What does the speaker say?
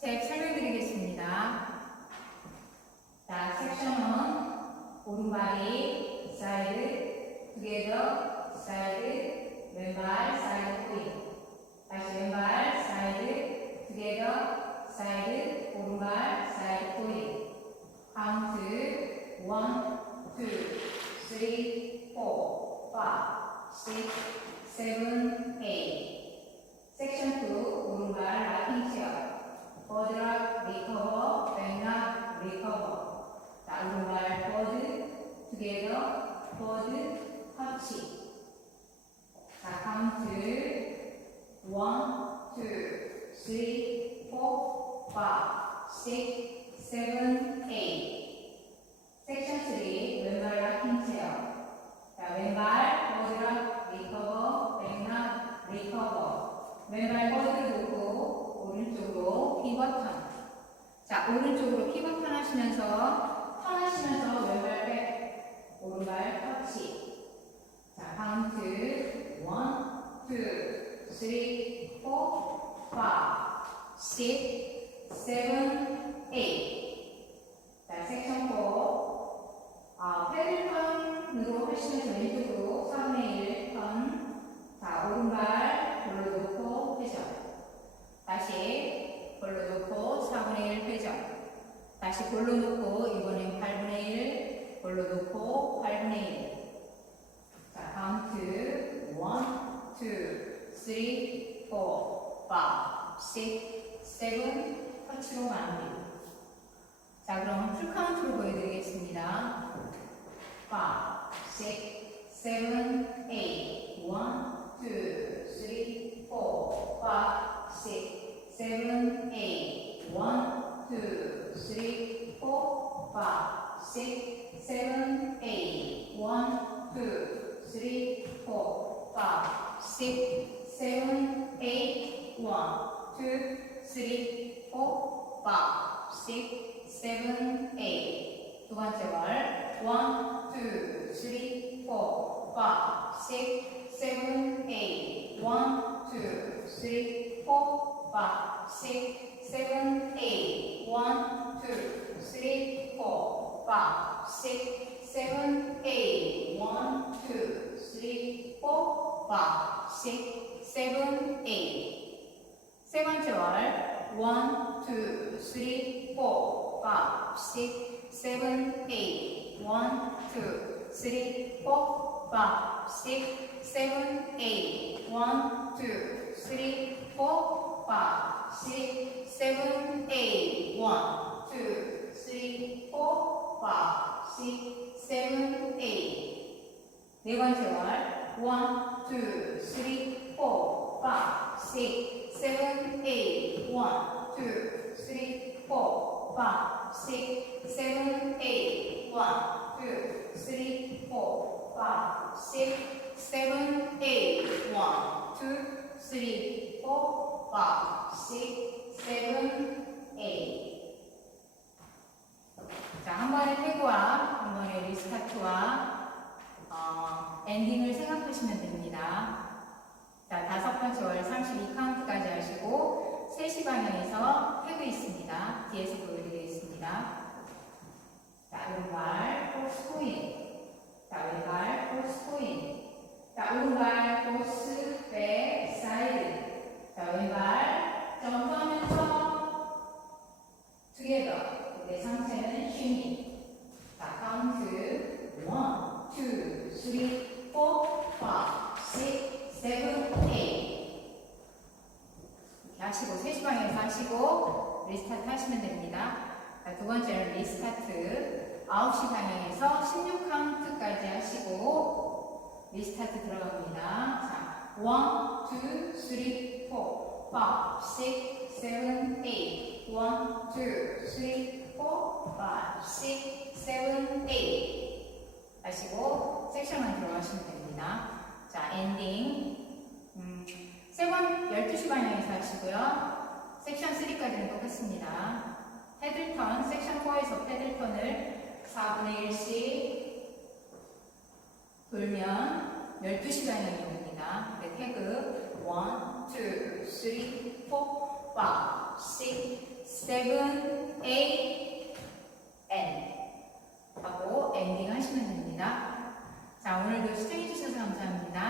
스텝 설명드리겠습니다. 자, 섹션은 오른발이 사이드, 투게더, 사이드, 왼발, 사이드 포인. 다시 왼발, 사이드, 투게더, 사이드, 오른발, 사이드 포인. 카운트 1, 2, 3, 4, 5, 6, 7, 8. 섹션 2, 오른발 락킹 체어. 버드락, 리커버, 백락, 리커버. 자, 오른발 버드, 투게더, 버드, 터치. 자, 카운트 1, 2, 3, 4, 5, 6, 7, 8. 섹션 3, 왼발 락킹 체어. 자, 왼발 버드락, 리커버, 백락, 리커버. 왼발 버드를 놓고 오른쪽으로 피벗 턴. 자, 오른쪽으로 피벗 턴 하시면서 왼발 백, 오른발 터치. 자, 카운트 1, 2, 3, 4, 5, 6, 7, 8. 자, 섹션 4. 페들 턴으로 하시면서 왼쪽으로 3분의 1 턴. 자, 오른발 볼로 놓고 회전. 다시 볼로 놓고 4분의 1 회전. 다시 볼로 놓고 이번엔 8분의 1, 볼로 놓고 8분의 1. 자, 카운트 1, 2, 3, 4, 5, 6, 7. 터치로 마무리. 자, 그럼 풀 카운트로 보여드리겠습니다. 5, 6, 7, 8. 1, 2, 3, 4, 5, 6, 7, 8. 1, 2, 3, 4, 5, 6, 7, 8. 1, 2, 3, 4, 5, 6, 7, 8. 1, 2, 3, 4, 5, 6, 7, 8. 두 번째 월 1, 2, 3, 4, 5, 6, 7, 8. 1, 2, 3, 4, 5, 6, 7, 8. 1, 2, 3, 4, 5, 6, 7, 8. 1, 2, 3, 4, 5, 6, 7, 8. 세 번째 월 1, 2, 3, 4, 5, 6, 7, 8. 1, 2, 3, 4, 5, 6, 7, 8. 1, 2, 3, 4, 5, 6, 7, 8. 1, 2, 3, 4, 5, 6, 7, 8. 네 번째 월 1, 2, 3, 4, 5, 6, 7, 8. 1, 2, 3, 4, 5, 6, 7, 8. 1, 2, 3, 4, 5, 6, 7, 8. 1, 2, 3, 4, 5, 6, 7, 8. 자, 한 번의 태그와 한 번의 리스타트와 엔딩을 생각하시면 됩니다. 자, 다섯 번째 월 32카운트까지 하시고 3시 방향에서 태그 있습니다. 뒤에서 보여드리겠습니다. 자, 오른발 포스 포인. 자, 왼발 포스 포인. 자, 오른발 포스 백 사이드. 자, 왼발 점프하면서 투게더. 내 상체는 쉬니. 자, 카운트 1, 2, 3, 4, 5, 6, 7, 8. 이렇게 하시고 3시 방향에서 하시고 리스타트 하시면 됩니다. 자, 두 번째는 리스타트 9시 방향에서 16카운트까지 하시고 리스타트 들어갑니다. 자, 1, 2, 3, 4, 5, 6, 7, 8. 1, 2, 3, 4, 5, 6, 7, 8. 하시고 섹션만 들어가시면 됩니다. 자, 엔딩 12시 방향에서 하시고요. 섹션 3까지는 똑같습니다. 패들턴, 섹션 4에서 패들턴을 4분의 1씩 돌면 12시 방향이 됩니다. 네, 태그 1, 2, 3, 4, 5, 6, 7, 8, N 하고 엔딩 하시면 됩니다. 자, 오늘도 시청해주셔서 감사합니다.